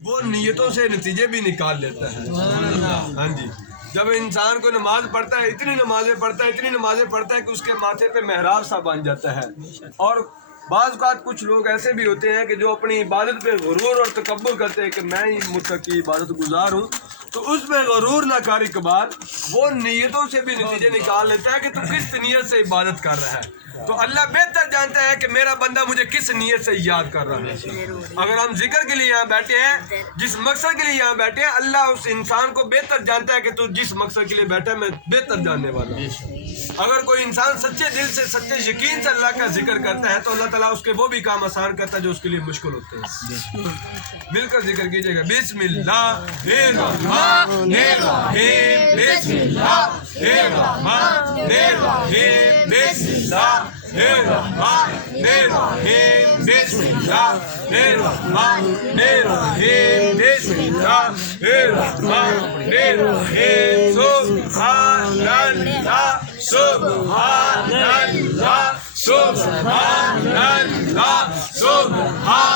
وہ نیتوں سے نتیجے بھی نکال لیتا ہے۔ ہاں جی، جب انسان کو نماز پڑھتا ہے، اتنی نمازیں پڑھتا ہے کہ اس کے ماتھے پہ محراب سا بن جاتا ہے۔ اور بعض اوقات کچھ لوگ ایسے بھی ہوتے ہیں کہ جو اپنی عبادت پہ غرور اور تکبر کرتے ہیں کہ میں ہی متقی عبادت گزار ہوں، تو اس میں غرور نہ کاری کے بعد وہ نیتوں سے بھی نتیجے نکال لیتا ہے کہ تو کس نیت سے عبادت کر رہا ہے۔ تو اللہ بہتر جانتا ہے کہ میرا بندہ مجھے کس نیت سے یاد کر رہا ہے۔ اگر ہم ذکر کے لیے یہاں بیٹھے ہیں، جس مقصد کے لیے یہاں بیٹھے ہیں، اللہ اس انسان کو بہتر جانتا ہے کہ تو جس مقصد کے لیے بیٹھا ہے میں بہتر جاننے والا ہوں۔ اگر کوئی انسان سچے دل سے، سچے یقین سے اللہ کا ذکر کرتا ہے تو اللہ تعالیٰ اس کے وہ بھی کام آسان کرتا ہے جو اس کے لیے مشکل ہوتے ہیں۔ مل کر ذکر کیجیے گا، بسم اللہ الرحمن الرحیم، بسم اللہ الرحمن الرحیم، بسم اللہ الرحمن الرحیم، بسم اللہ الرحمن الرحیم، بسم اللہ الرحمن الرحیم، سبحان اللہ سبحان اللہ سبحان اللہ سبحان